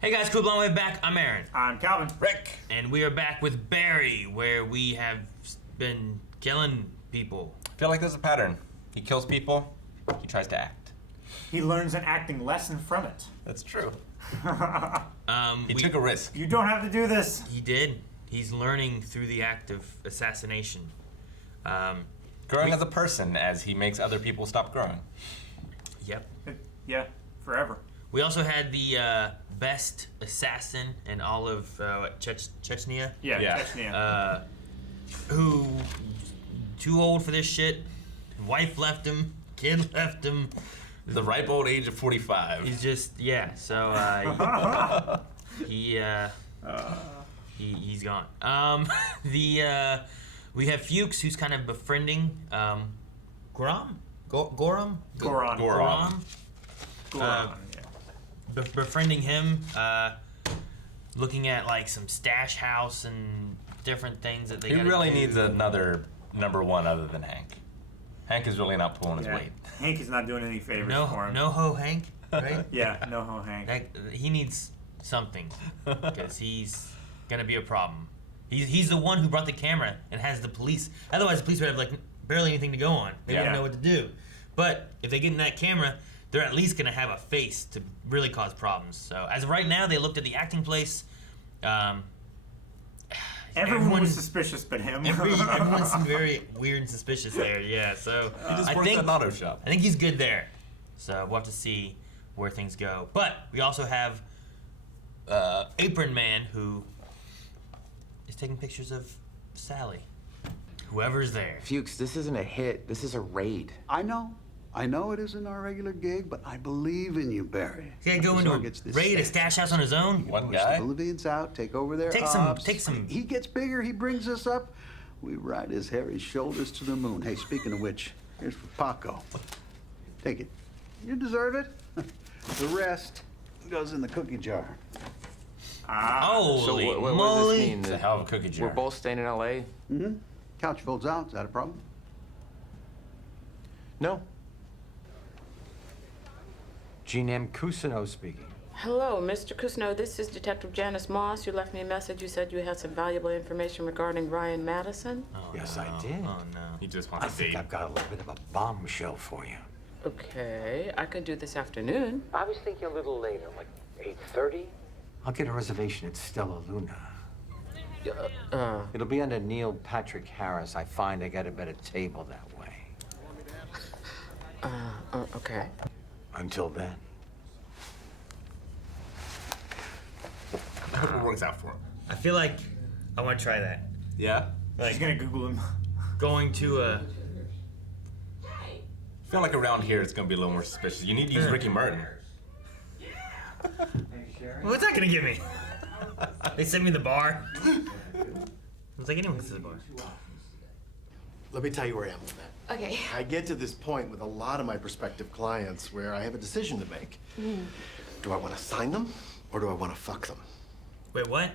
Hey guys, cool blowing way back. I'm Aaron. I'm Calvin. Rick. And we are back with Barry, where we have been killing people. I feel like there's a pattern. He kills people, he tries to act. He learns an acting lesson from it. That's true. He He took a risk. You don't have to do this. He did. He's learning through the act of assassination. Growing as a person as he makes other people stop growing. Yep. Yeah, forever. We also had the best assassin in all of Chechnya. Yeah, Yeah. Chechnya. Who too old for this shit. Wife left him. Kid left him. The ripe old age of 45. He's just so he's gone. We have Fuchs who's kind of befriending Goram. Goran. Yeah. Befriending him, looking at like some stash house and different things that they. He gotta really do. needs another number one other than Hank. Hank is really not pulling his Yeah. weight. Hank is not doing any favors for him. No ho Hank, right? Yeah, no ho Hank. He needs something because he's gonna be a problem. He's the one who brought the camera and has the police. Otherwise, the police would have like barely anything to go on. They wouldn't know what to do. But if they get in that camera, they're at least gonna have a face to really cause problems. So as of right now, they looked at the acting place. Everyone was suspicious but him. Everyone seemed very weird and suspicious there. Yeah, so He just I works think at an auto shop. I think he's good there. So we'll have to see where things go. But we also have Apron Man who is taking pictures of Sally. Whoever's there. Fuchs, this isn't a hit. This is a raid. I know it isn't our regular gig, but I believe in you, Barry. He's gonna go into a raid a stash house on his own. One Push guy. the Bolivians out, take over their Take ops. some. He gets bigger, he brings us up. We ride his hairy shoulders to the moon. Hey, speaking of which, here's for Paco. Take it. You deserve it. The rest goes in the cookie jar. Holy So what does moly! this mean? It's a hell of a cookie jar. We're both staying in L.A.? Mm-hmm. Couch folds out. Is that a problem? No. G-Nam Kusino speaking. Hello, Mr. Kusno. This is Detective Janice Moss. You left me a message. You said you had some valuable information regarding Ryan Madison. Oh, Yes, no. I did. Oh no. He just wants I to think see. I've got a little bit of a bombshell for you. Okay, I could do this afternoon. I was thinking a little later, like 8:30. I'll get a reservation at Stella Luna. It'll be under Neil Patrick Harris. I find I get a better table that way. Okay. Until then. I hope it works out for him. I feel like I want to try that. Yeah? She's gonna Google him. Going to a. I feel like around here it's gonna be a little more suspicious. You need to use Ricky Martin. What's that gonna give me? They sent me the bar. It's like anyone gets to the bar. Let me tell you where I am with that. Okay. I get to this point with a lot of my prospective clients where I have a decision to make. Do I want to sign them or do I want to fuck them? Wait, what?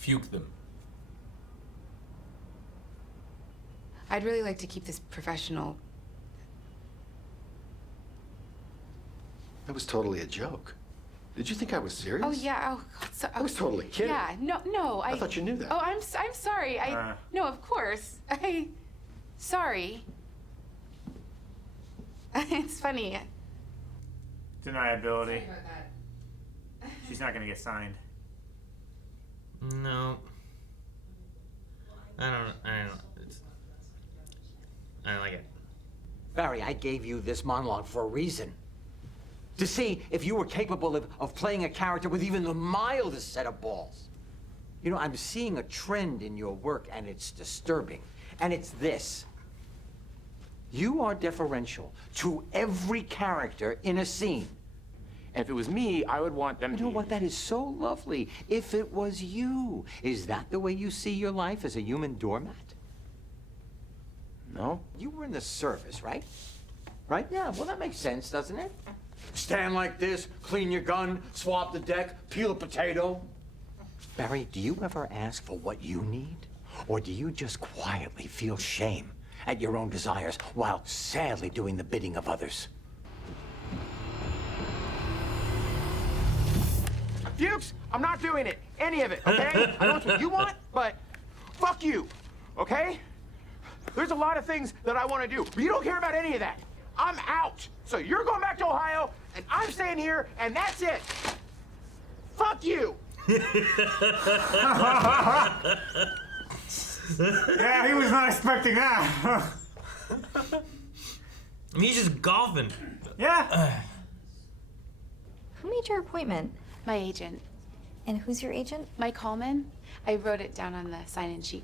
Fuke them. I'd really like to keep this professional. That was totally a joke. Did you think I was serious? Oh yeah. Oh God. So, I was totally kidding. Yeah. No. I thought you knew that. Oh, I'm sorry. No, of course. Sorry. It's funny. Deniability. She's not gonna get signed. No. I don't. I don't like it. Barry, I gave you this monologue for a reason. To see if you were capable of playing a character with even the mildest set of balls. You know, I'm seeing a trend in your work, and it's disturbing. And it's this. You are deferential to every character in a scene. And if it was me, I would want them You to. know what? That is so lovely. If it was you, is that the way you see your life, as a human doormat? No? You were in the service, right? Right? Yeah, well, that makes sense, doesn't it? Stand like this, clean your gun, swab the deck, peel a potato. Barry, do you ever ask for what you need? Or do you just quietly feel shame at your own desires while sadly doing the bidding of others? Fuchs, I'm not doing it. Any of it, okay? I know it's what you want, but fuck you, okay? There's a lot of things that I want to do, but you don't care about any of that. I'm out. So you're going back to Ohio, and I'm staying here, and that's it. Fuck you. Yeah, he was not expecting that. I mean, he's just golfing. Yeah. Who made your appointment? My agent, And who's your agent? Mike Hallman. I wrote it down on the sign-in sheet.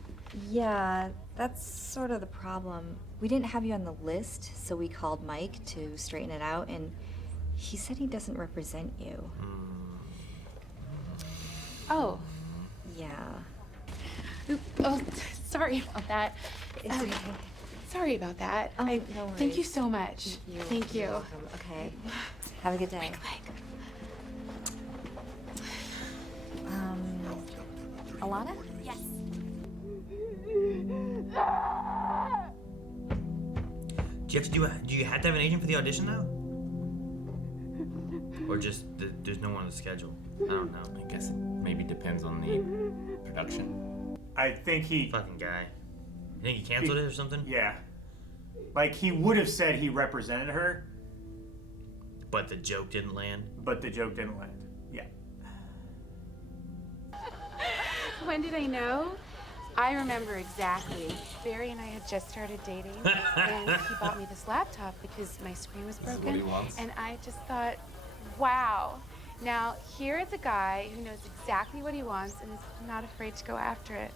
Yeah, that's sort of the problem. We didn't have you on the list, so we called Mike to straighten it out, and he said he doesn't represent you. Oh. Yeah. Oop, oh, sorry about that. It's okay. Sorry about that. Oh, no Thank you worries. so much. Thank you. You're welcome. Okay. Have a good day. Alana? Yes. Do you have to have an agent for the audition now? Or just there's no one on the schedule? I don't know. I guess it maybe depends on the production. I think he... Fucking guy. You think he canceled it or something? Yeah. Like, he would have said he represented her, But the joke didn't land. but the joke didn't land. Yeah. When did I know? I remember exactly. Barry and I had just started dating, and he bought me this laptop because my screen was broken. what he wants. And I just thought, wow. Now, here is a guy who knows exactly what he wants and is not afraid to go after it.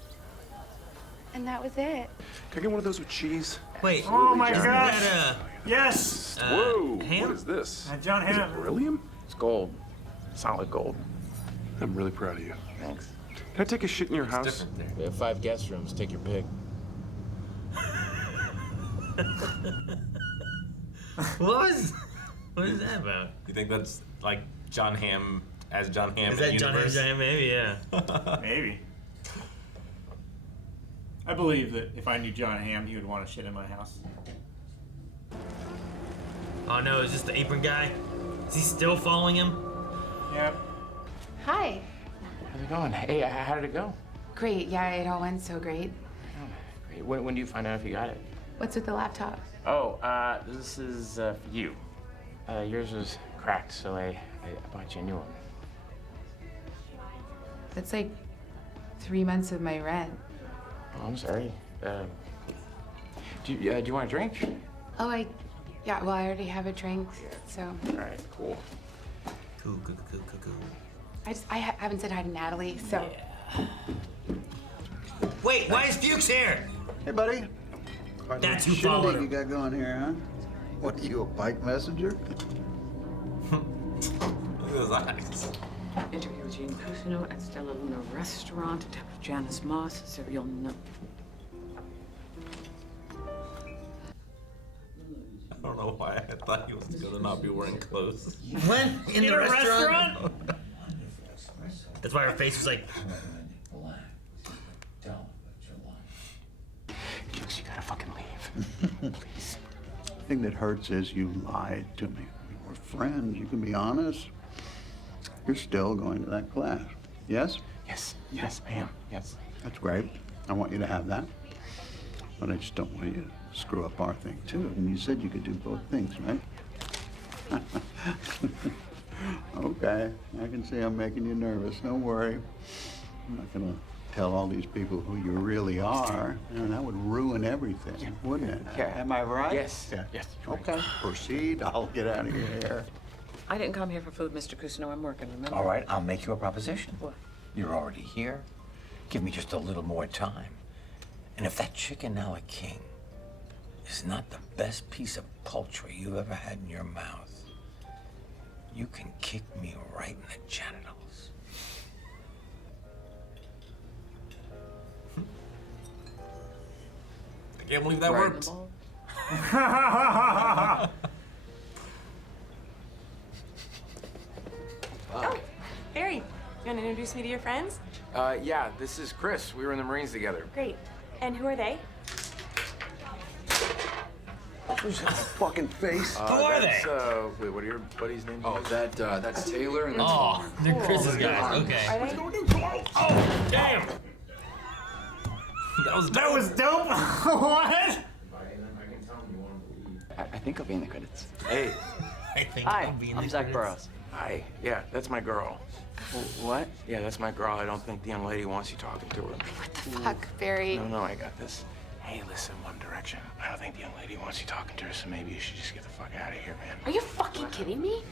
And that was it. Can I get one of those with cheese? Wait. Oh my isn't gosh. that, Yes! Whoa! Ham? What is this? John Is it Hamm. beryllium? It's gold. Solid gold. I'm really proud of you. Thanks. Can I take a shit in your It's house? different there. We have 5 guest rooms. Take your pick. What is that about? You think that's like John Hamm as John Hamm Is in that the John universe? Hamm? Maybe, yeah. Maybe. I believe that if I knew John Hamm, he would want to shit in my house. Oh no, is this the apron guy? Is he still following him? Yep. Hi. How's it going? Hey, how did it go? Great. Yeah, it all went so great. Great. When do you find out if you got it? What's with the laptop? Oh, this is for you. Yours was cracked, so I bought you a new one. That's like 3 months of my rent. Oh, I'm sorry. Do you want a drink? Oh, yeah, well, I already have a drink, so. All right, cool. Cool. I haven't said hi to Natalie, so. Wait, why is Fuchs here? Hey, buddy. That's who followed you him. got going here, huh? What are you, a bike messenger? Look at those eyes. Interview with Gene Cousineau at Stella Luna Restaurant. Detective Janice Moss, serial no. I don't know why I thought he was gonna not be wearing clothes. When? In the restaurant? That's why her face was like. Fuchs, you gotta fucking leave. Please. The thing that hurts is you lied to me. We're friends. You can be honest. You're still going to that class. Yes? Yes, I am. Yes. That's great. I want you to have that. But I just don't want you to screw up our thing, too. And you said you could do both things, right? Okay. I can see I'm making you nervous. Don't worry. I'm not going to tell all these people who you really are. You know, that would ruin everything, wouldn't it? Yeah. Am I right? Yes. Yeah. Yes. Okay. Proceed. I'll get out of your hair. I didn't come here for food, Mr. Cousineau. I'm working, remember? All right, I'll make you a proposition. What? You're already here. Give me just a little more time. And if that chicken a la king is not the best piece of poultry you've ever had in your mouth, you can kick me right in the genitals. I can't believe that worked. Oh, Barry, you want to introduce me to your friends? Yeah, this is Chris. We were in the Marines together. Great. And who are they? Who's that fucking face? Who are they? Wait, what are your buddies' names? Oh, that's Taylor and that's Oh, Warren. they're Chris's guys. Okay. Oh, damn. That was dope. What? I think I'll be in the credits. Hey. I think Hi, I'll be in I'm the Zach credits. Burrows. Hi. Yeah, that's my girl. What? Yeah, that's my girl. I don't think the young lady wants you talking to her. What the fuck, Barry? No, I got this. Hey, listen, One Direction. I don't think the young lady wants you talking to her, so maybe you should just get the fuck out of here, man. Are you fucking kidding me?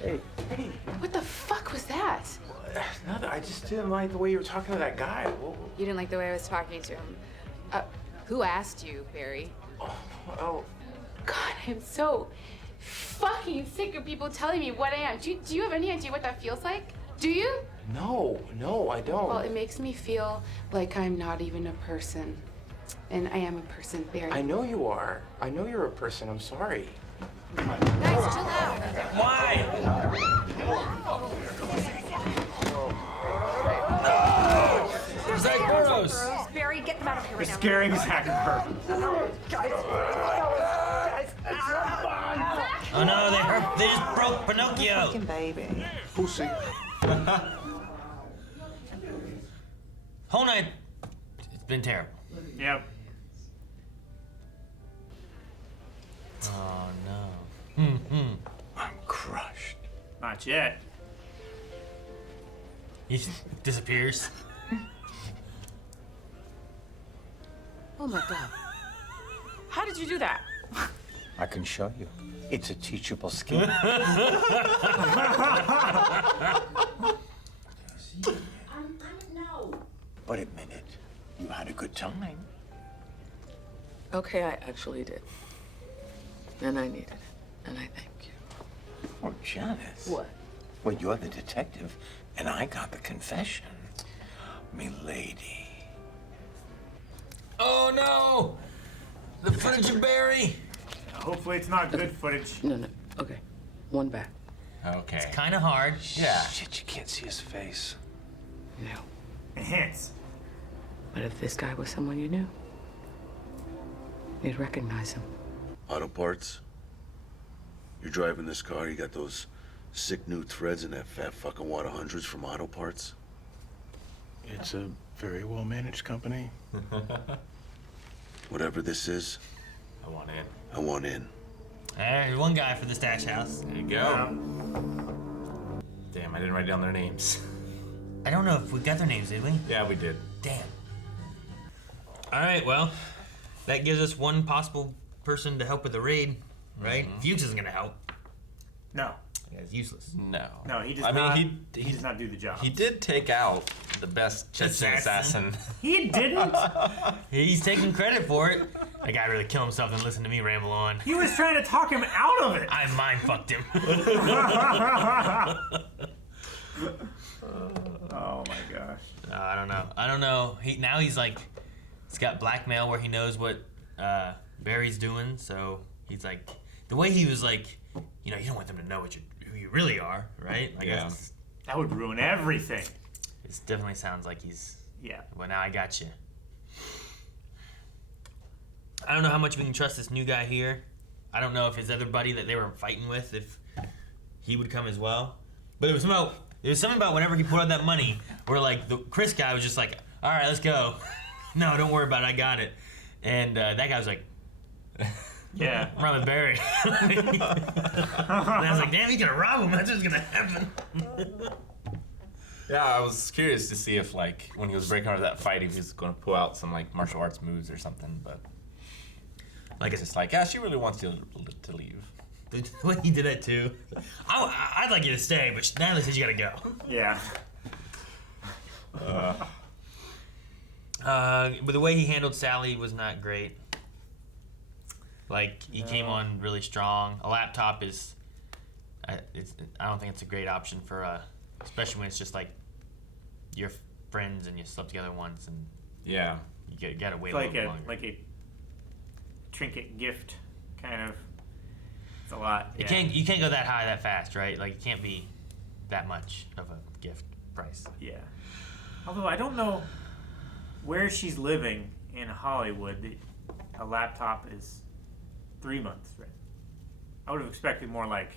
Hey. What the fuck was that? Nothing. I just didn't like the way you were talking to that guy. You didn't like the way I was talking to him. Who asked you, Barry? Oh. God, I'm so fucking sick of people telling me what I am. Do you have any idea what that feels like? Do you? No, I don't. Well, it makes me feel like I'm not even a person. And I am a person, Barry. I know you are. I know you're a person. I'm sorry. Guys, chill out. Why? Zach Burrows. Barry, get them out of here right now. Scaring Zach Burrows. Oh no, they just broke Pinocchio. Fucking baby. Pussy. Whole night, it's been terrible. Yep. Oh no. I'm crushed. Not yet. He just disappears. Oh my God. How did you do that? I can show you. It's a teachable skill. No. But admit it, you had a good time. Okay, I actually did. And I needed it. And I thank you. Oh, Janice. What? Well, you're the detective, and I got the confession. Me lady. Oh no! The footage of Barry. Hopefully it's not good footage. No. Okay. One back. Okay. It's kind of hard. Yeah. Shit, you can't see his face. No. Enhance. But if this guy was someone you knew, you'd recognize him. Auto parts. You're driving this car, you got those sick new threads in that fat fucking water hundreds from Auto Parts. It's a very well-managed company. Whatever this is, I want in. I want in. There's one guy for the stash house. There you go. Damn, I didn't write down their names. I don't know if we got their names, did we? Yeah, we did. Damn. All right, well, that gives us one possible person to help with the raid, right? Fuchs isn't gonna help. No. Yeah, it's useless. No. No, he does I not. mean, he does not do the job. He did take out the best Chechen assassin. He didn't. He's taking credit for it. That guy really killed himself and listened to me ramble on. He was trying to talk him out of it. I mind fucked him. Oh my gosh. I don't know. He's like, he's got blackmail where he knows what Barry's doing. So he's like, the way he was like, you know, you don't want them to know who you really are, right? I guess that would ruin everything. It definitely sounds like he's. Yeah. Well, now I got you. I don't know how much we can trust this new guy here. I don't know if his other buddy that they were fighting with, if he would come as well. But it was something about whenever he put out that money, where like the Chris guy was just like, all right, let's go. No, don't worry about it, I got it. And that guy was like, yeah, run with Barry. And I was like, damn, he's gonna rob him. That's what's gonna happen. Yeah, I was curious to see if, like, when he was breaking out of that fight, if he was going to pull out some, like, martial arts moves or something, but... Like, it's just like, yeah, she really wants you to leave. The way he did that, too. I'd like you to stay, but Natalie says you gotta go. Yeah. But the way he handled Sally was not great. Like, he came on really strong. A laptop is... I don't think it's a great option for, especially when it's just, like, your friends and you slept together once and... Yeah. You gotta wait It's a little longer. like a trinket gift, kind of. It's a lot. You can't go that high that fast, right? Like, it can't be that much of a gift price. Yeah. Although I don't know where she's living in Hollywood. A laptop is 3 months, right? I would have expected more like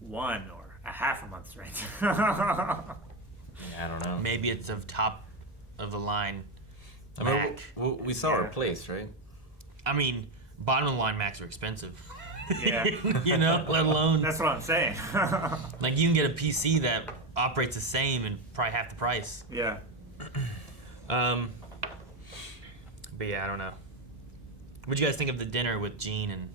1 or a half a month's rent. Yeah, I don't know. Maybe it's of top of the line I mean, Mac. we saw her place, right? I mean, bottom of the line Macs are expensive. Yeah. You know, let alone. That's what I'm saying. Like you can get a PC that operates the same and probably half the price. Yeah. But yeah, I don't know. What'd you guys think of the dinner with Jean and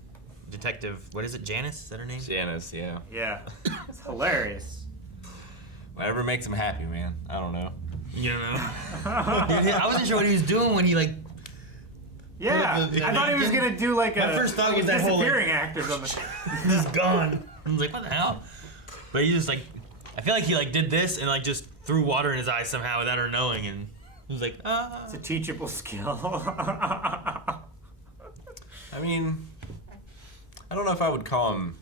Detective? What is it? Janice? Is that her name? Janice, yeah. Yeah. It's hilarious. Whatever makes him happy, man. I don't know. You don't know. I wasn't sure what he was doing when he like. Yeah, I thought he was gonna do like My first thought was that whole like, disappearing actors on the. He's gone. I was like, what the hell? But he just like, I feel like he like did this and like just threw water in his eyes somehow without her knowing, and he was like, ah. It's a teachable skill. I mean, I don't know if I would call him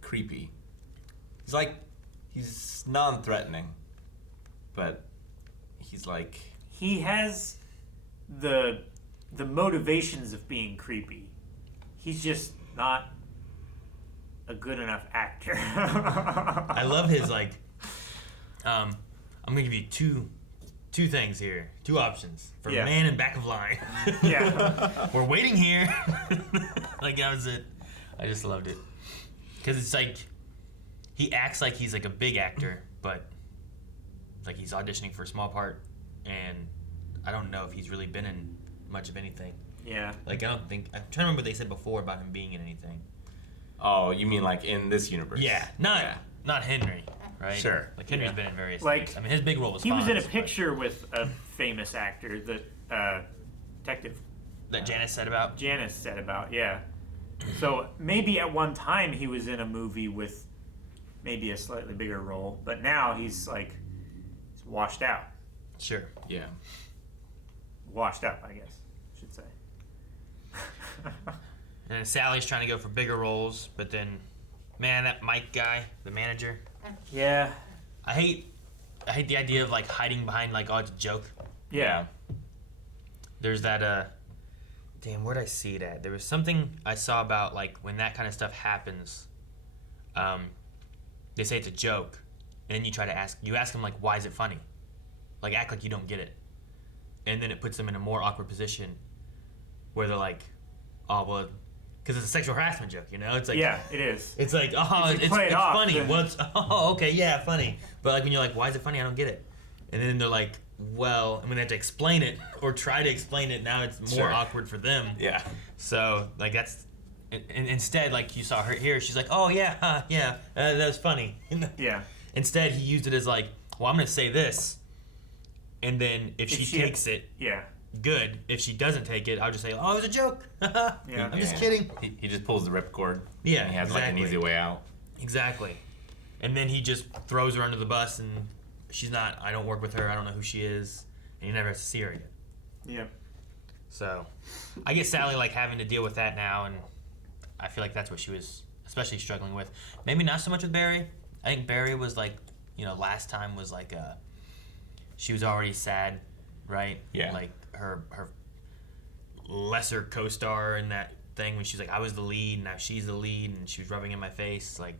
creepy. He's like, he's non-threatening, but he's like. He has the motivations of being creepy. He's just not a good enough actor. I love his like. I'm gonna give you two things here, 2 options for man in back of line. Yeah. We're waiting here. Like that was it. I just loved it because it's like he acts like he's like a big actor, but like he's auditioning for a small part, and I don't know if he's really been in much of anything. Yeah. Like I'm trying to remember what they said before about him being in anything. Oh, you mean like in this universe? Yeah, not Henry, right? Sure. Like Henry's been in various like things. I mean, his big role was he was in a Fonz, picture with a famous actor that Detective that Janice said about. Janice said about, yeah. So maybe at one time he was in a movie with maybe a slightly bigger role, but now he's like he's washed out. Sure. Yeah. Washed up, I guess I should say. And then Sally's trying to go for bigger roles, but then, man, that Mike guy, the manager. Yeah. I hate the idea of like hiding behind like, oh, it's a joke. Yeah. There's that damn, where'd I see it at? There was something I saw about like when that kind of stuff happens. They say it's a joke, and then you ask them like, why is it funny? Like act like you don't get it, and then it puts them in a more awkward position, where they're like, oh well, because it's a sexual harassment joke, you know? It's like yeah, it is. It's like it's funny. Well, it's, okay, yeah, funny. But like when you're like, why is it funny? I don't get it. And then they're like, well, I'm gonna have to explain it or try to explain it. Now it's more awkward for them. Yeah. So like that's, and instead like you saw her here, she's like, oh yeah, that was funny. Yeah. Instead he used it as like, well, I'm gonna say this, and then if she takes it, yeah, good. If she doesn't take it, I'll just say, oh, it was a joke. Yeah. I'm just kidding. He just pulls the ripcord. Yeah, and he has exactly. like an easy way out. Exactly. And then he just throws her under the bus, and I don't work with her, I don't know who she is, and he never has to see her again. Yeah. So, I get Sally like having to deal with that now, and I feel like that's what she was especially struggling with. Maybe not so much with Barry. I think Barry was like, last time was like she was already sad, right? Yeah. Like her lesser co-star in that thing when she's like, I was the lead, now she's the lead, and she was rubbing in my face. Like,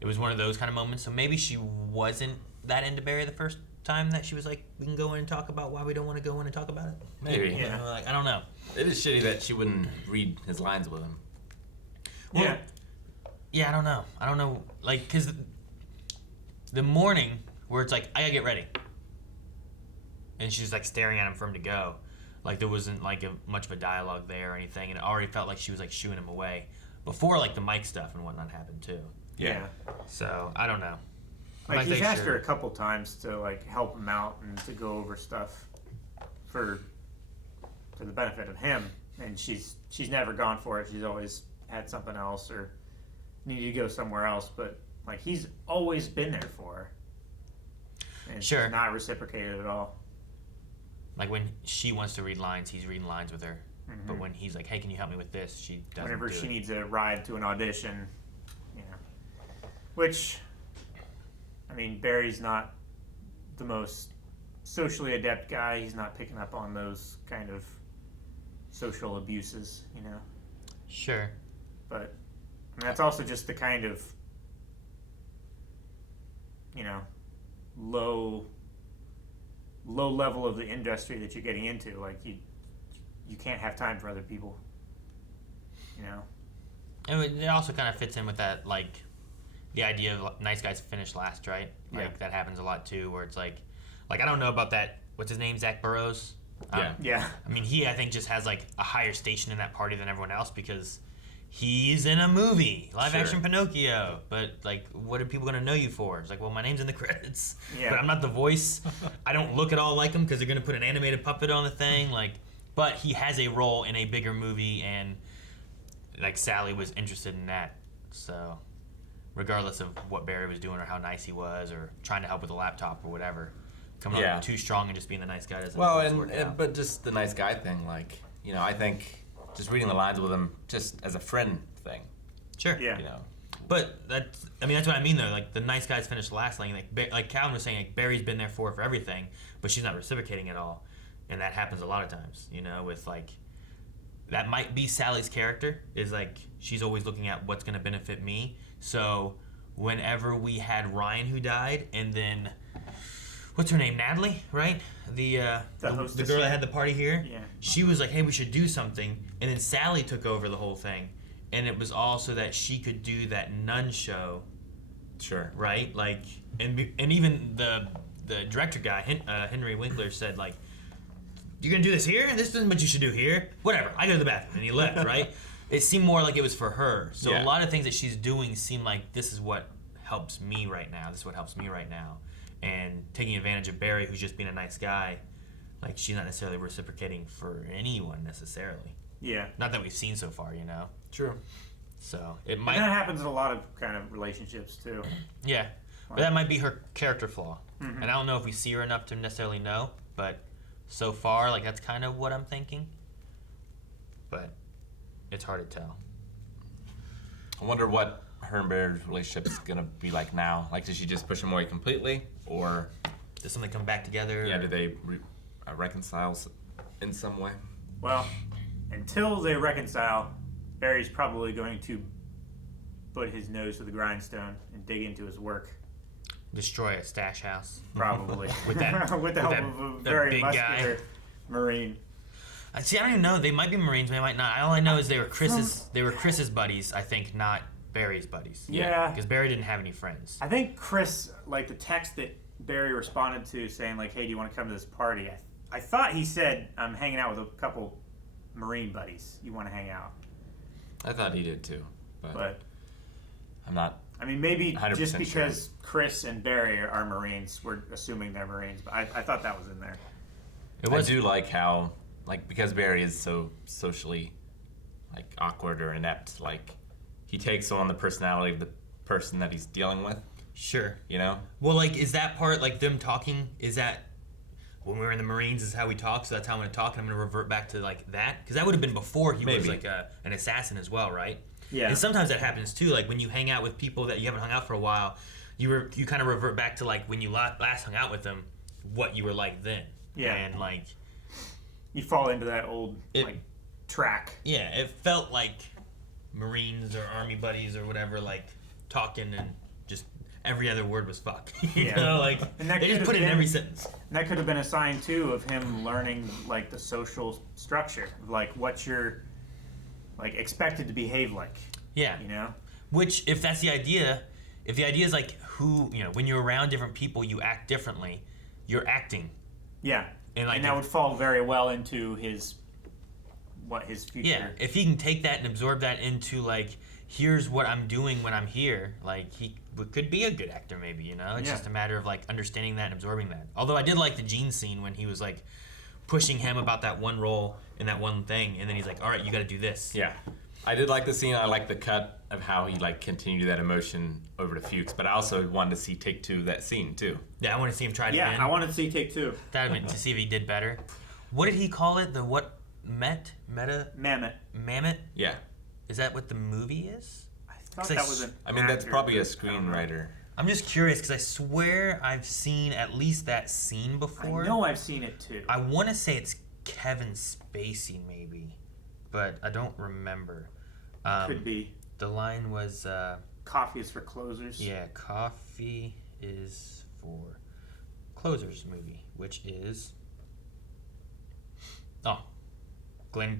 it was one of those kind of moments. So maybe she wasn't that into Barry the first time that she was like, we can go in and talk about why we don't want to go in and talk about it. Maybe. Yeah. Like, I don't know. It is shitty that she wouldn't read his lines with him. Well, yeah. Yeah, I don't know. I don't know. Like, because the morning where it's like, I gotta get ready. And she's like staring at him for him to go. Like, there wasn't like much of a dialogue there or anything. And it already felt like she was like shooing him away. Before like the mic stuff and whatnot happened too. Yeah. So, I don't know. Like, he's asked her a couple times to like help him out and to go over stuff for the benefit of him, and she's never gone for it. She's always had something else or needed to go somewhere else, but like he's always been there for her. And she's not reciprocated at all. Like when she wants to read lines, he's reading lines with her. Mm-hmm. But when he's like, hey, can you help me with this? She doesn't. Whenever do she it. needs a ride to an audition, which, I mean, Barry's not the most socially adept guy. He's not picking up on those kind of social abuses, Sure. But that's also just the kind of, low level of the industry that you're getting into. Like you can't have time for other people. And it also kind of fits in with that, like, the idea of nice guys finish last, right? Like that happens a lot too, where it's like I don't know about that. What's his name? Zach Burrows. Yeah. I mean, he I think just has like a higher station in that party than everyone else because he's in a movie, live action Pinocchio. But like, what are people gonna know you for? It's like, well, my name's in the credits, but I'm not the voice. I don't look at all like him because they're gonna put an animated puppet on the thing. Like, but he has a role in a bigger movie, and like Sally was interested in that. So, regardless of what Barry was doing or how nice he was or trying to help with the laptop or whatever, coming on too strong and just being the nice guy doesn't. But just the nice guy thing, like, I think just reading the lines with him just as a friend thing. Sure. Yeah. But that's what I mean though. Like the nice guys finish last. Like Calvin was saying, like Barry's been there for everything, but she's not reciprocating at all, and that happens a lot of times. With like. That might be Sally's character, is like she's always looking at what's going to benefit me. So whenever we had Ryan who died, and then what's her name, Natalie, right? The girl that had the party here. Yeah. She was like, hey, we should do something, and then Sally took over the whole thing, and it was all so that she could do that nun show. Sure. Right. Like, and even the director guy, Henry Winkler, said like, you're gonna do this here? This isn't what you should do here. Whatever. I go to the bathroom, and he left. Right? It seemed more like it was for her. So a lot of things that she's doing seem like this is what helps me right now. This is what helps me right now. And taking advantage of Barry, who's just being a nice guy, like she's not necessarily reciprocating for anyone necessarily. Yeah. Not that we've seen so far, True. So it might. And that happens in a lot of kind of relationships too. Yeah, but that might be her character flaw, and I don't know if we see her enough to necessarily know, but. So far, like that's kind of what I'm thinking, but it's hard to tell. I wonder what her and Barry's relationship is gonna be like now. Like, does she just push him away completely, or does something come back together? Yeah, do they reconcile in some way? Well, until they reconcile, Barry's probably going to put his nose to the grindstone and dig into his work. Destroy a stash house. Probably. with the help of a very muscular Marine. See, I don't even know. They might be Marines, they might not. All I know is they were Chris's buddies, I think, not Barry's buddies. Yeah. Because Barry didn't have any friends. I think Chris, like the text that Barry responded to saying like, hey, do you want to come to this party? I thought he said, I'm hanging out with a couple Marine buddies. You want to hang out? I thought he did too. But I'm not. I mean, maybe just because sure. Chris and Barry are Marines, we're assuming they're Marines. But I thought that was in there. I do like how, like, because Barry is so socially, like, awkward or inept, like, he takes on the personality of the person that he's dealing with. Sure. Well, like, is that part, like, them talking, is that when we were in the Marines, is how we talk, so that's how I'm going to talk, and I'm going to revert back to, like, that? Because that would have been before he was, like, an assassin as well, right? Yeah. And sometimes that happens too. Like when you hang out with people that you haven't hung out for a while, you kind of revert back to like when you last hung out with them, what you were like then. Yeah. And like you fall into that old like track. Yeah, it felt like Marines or Army buddies or whatever, like talking and just every other word was fuck. you know, like and that they just put it in every sentence. And that could have been a sign too of him learning like the social structure, like what you're like expected to behave like. Yeah. Which, if that's the idea, if the idea is like who, when you're around different people, you act differently, you're acting. Yeah. And that would fall very well into his future. Yeah. If he can take that and absorb that into like, here's what I'm doing when I'm here, like he could be a good actor maybe, It's just a matter of like understanding that and absorbing that. Although I did like the Gene scene when he was like pushing him about that one role and that one thing, and then he's like, all right, you got to do this. Yeah. I did like the scene. I like the cut of how he like continued that emotion over to Fuchs, but I also wanted to see take two of that scene too. Yeah, I want to see him try it again. Yeah, I wanted to see take two. That meant to see if he did better. What did he call it? The what? Mammoth? Yeah. Is that what the movie is? I thought that was an I mean, that's probably a screenwriter. I'm just curious because I swear I've seen at least that scene before. I know I've seen it too. I want to say it's Kevin Spacey maybe, but I don't remember. Could be. The line was. Coffee is for closers. Yeah, coffee is for closers movie, which is. Oh, Glenn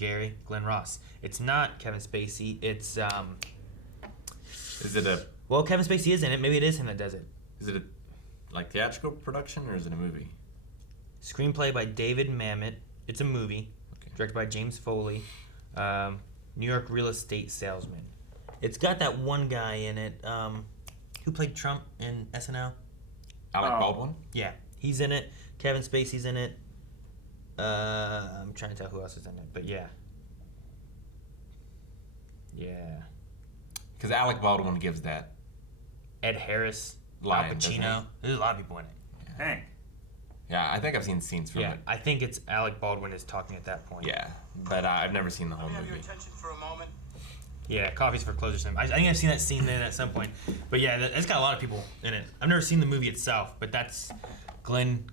Ross. It's not Kevin Spacey. It's Is it a? Well, Kevin Spacey is in it. Maybe it is him that does it. Is it a like theatrical production or is it a movie? Screenplay by David Mamet. It's a movie. Okay. Directed by James Foley. New York real estate salesman. It's got that one guy in it. Who played Trump in SNL? Alec Baldwin. Yeah, he's in it. Kevin Spacey's in it. I'm trying to tell who else is in it, but yeah. Yeah. Because Alec Baldwin gives that. Ed Harris, line, Al Pacino. There's a lot of people in it. Dang. Yeah, I think I've seen scenes from Yeah, it. I think it's Alec Baldwin is talking at that point. Yeah, but I've never seen the whole movie. For a moment. Yeah, Coffee's for Closers. I think I've seen that scene then at some point. But yeah, it's got a lot of people in it. I've never seen the movie itself, but that's Glenn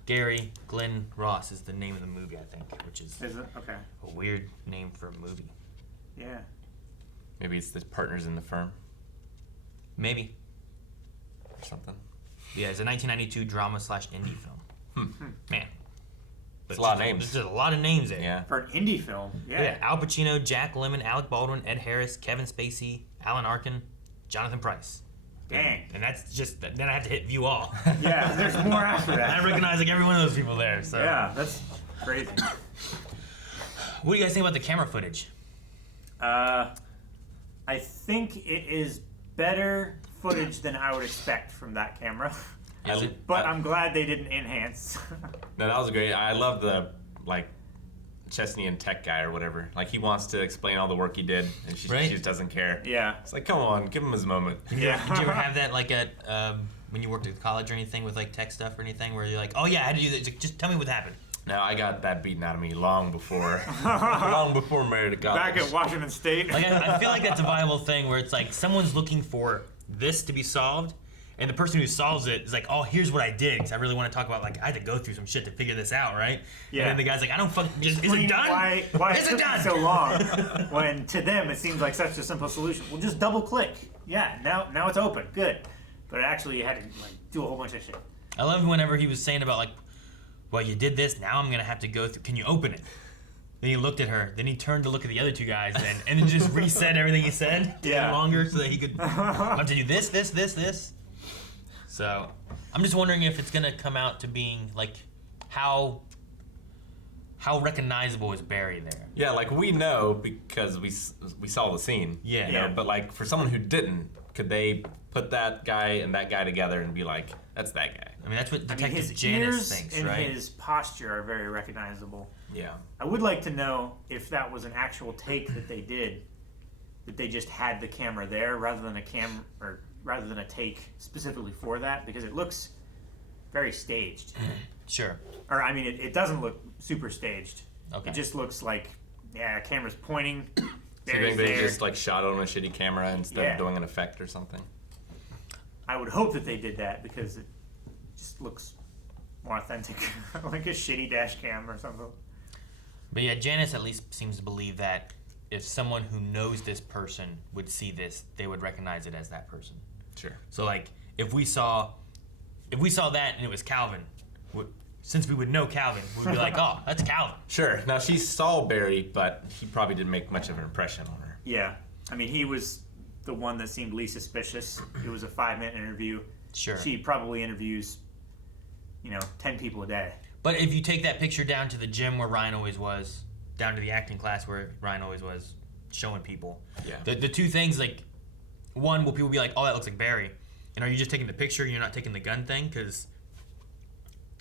Ross is the name of the movie, I think, which is it? Okay. a weird name for a movie. Yeah. Maybe it's the partners in the firm Maybe. or something. Yeah, it's a 1992 drama/indie film. Man. It's a lot of names. There's a lot of names there. Yeah. For an indie film. Yeah, Al Pacino, Jack Lemmon, Alec Baldwin, Ed Harris, Kevin Spacey, Alan Arkin, Jonathan Pryce. Dang. And that's just, then I have to hit view all. Yeah, there's more after that. I recognize like every one of those people there. So. Yeah, that's crazy. What do you guys think about the camera footage? I think it is better footage than I would expect from that camera. But I'm glad they didn't enhance. No, that was great. I love the like Chesney tech guy or whatever. Like he wants to explain all the work he did, and she just doesn't care. Yeah. It's like, come on, give him his moment. Yeah. Did you ever have that like at when you worked at college or anything with like tech stuff or anything where you're like, oh yeah, I had to do this. Just tell me what happened. No, I got that beaten out of me long before Marietta college. Back at Washington State. Like I feel like that's a viable thing where it's like someone's looking for this to be solved, and the person who solves it is like, oh, here's what I did, because I really want to talk about like I had to go through some shit to figure this out, right? Yeah. And then the guy's like, I don't fucking. Is it done? Why is it it took done? so long? When to them it seems like such a simple solution. Well, just double click. Yeah. Now it's open. Good. But actually, you had to like do a whole bunch of shit. I love whenever he was saying about like, well, you did this. Now I'm gonna have to go through. Can you open it? Then he looked at her. Then he turned to look at the other two guys, and then just reset everything he said to get longer, so that he could. I have to do this. So, I'm just wondering if it's gonna come out to being like, how recognizable is Barry there? Yeah, like we know because we saw the scene. Yeah. You know, but like for someone who didn't, could they put that guy and that guy together and be like, that's that guy? I mean, that's what Detective his Janice ears thinks, and right? his posture are very recognizable. Yeah. I would like to know if that was an actual take that they did, that they just had the camera there rather than a take specifically for that, because it looks very staged. Sure. Or I mean, it doesn't look super staged. Okay. It just looks like, camera's pointing. So you Barry's think they there. just like shot it on a shitty camera instead of doing an effect or something? I would hope that they did that because it just looks more authentic, like a shitty dash cam or something. But yeah, Janice at least seems to believe that if someone who knows this person would see this, they would recognize it as that person. Sure. So like, if we saw that and it was Calvin, since we would know Calvin, we'd be like, oh, that's Calvin. Sure. Now she saw Barry, but he probably didn't make much of an impression on her. Yeah, I mean, he was the one that seemed least suspicious. It was a 5-minute interview. Sure. She probably interviews, 10 people a day. But if you take that picture down to the gym where Ryan always was, down to the acting class where Ryan always was, showing people. Yeah. The two things, like, one, will people be like, oh, that looks like Barry? And are you just taking the picture and you're not taking the gun thing? Because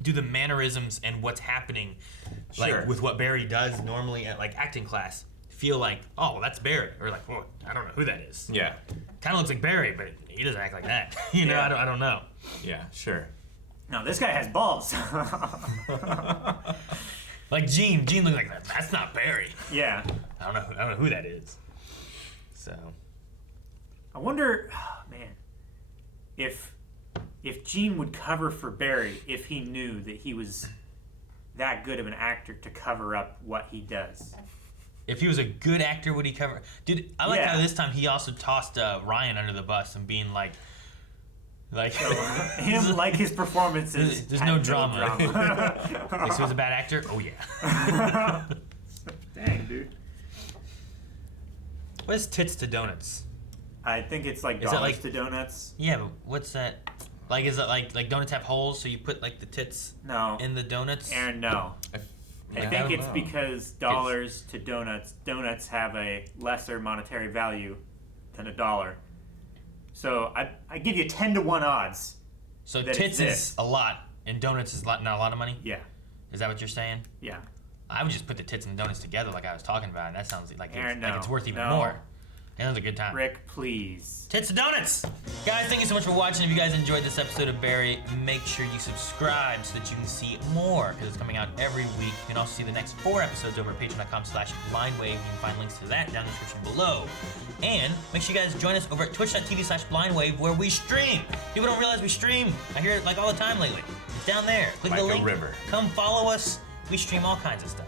do the mannerisms and what's happening, like, Sure. with what Barry does normally at, like, acting class, feel like, oh, well, that's Barry? Or like, well, I don't know who that is. Yeah. Kind of looks like Barry, but he doesn't act like that. I don't know. Yeah, sure. No, this guy has balls. Like Gene looked like that. That's not Barry. Yeah. I don't know who that is. So. I wonder, man, if Gene would cover for Barry if he knew that he was that good of an actor to cover up what he does. If he was a good actor, would he cover? Dude, I like Yeah. how this time he also tossed Ryan under the bus and being like him like his performances. There's had no drama. drama. Like, so he was a bad actor? Oh yeah. Dang, dude. What is tits to donuts? I think it's like Is that dollars like- to donuts. Yeah, but what's that? Like, is it like donuts have holes, so you put like the tits No. in the donuts? Aaron, no. I Yeah. think I it's don't know. because dollars to donuts have a lesser monetary value than a dollar. So I give you 10 to 1 odds. So that it's tits this. is a lot, and donuts is not a lot of money? Yeah. Is that what you're saying? Yeah. I would just put the tits and the donuts together like I was talking about, and that sounds like Aaron, like it's no. worth even No. more. And it was a good time. Rick, please. Tits and donuts! Guys, thank you so much for watching. If you guys enjoyed this episode of Barry, make sure you subscribe so that you can see more, because it's coming out every week. You can also see the next 4 episodes over at patreon.com/blindwave. You can find links to that down in the description below. And make sure you guys join us over at twitch.tv/blindwave, where we stream. People don't realize we stream. I hear it like all the time lately. It's down there. Click Like the a link. river. Come follow us. We stream all kinds of stuff.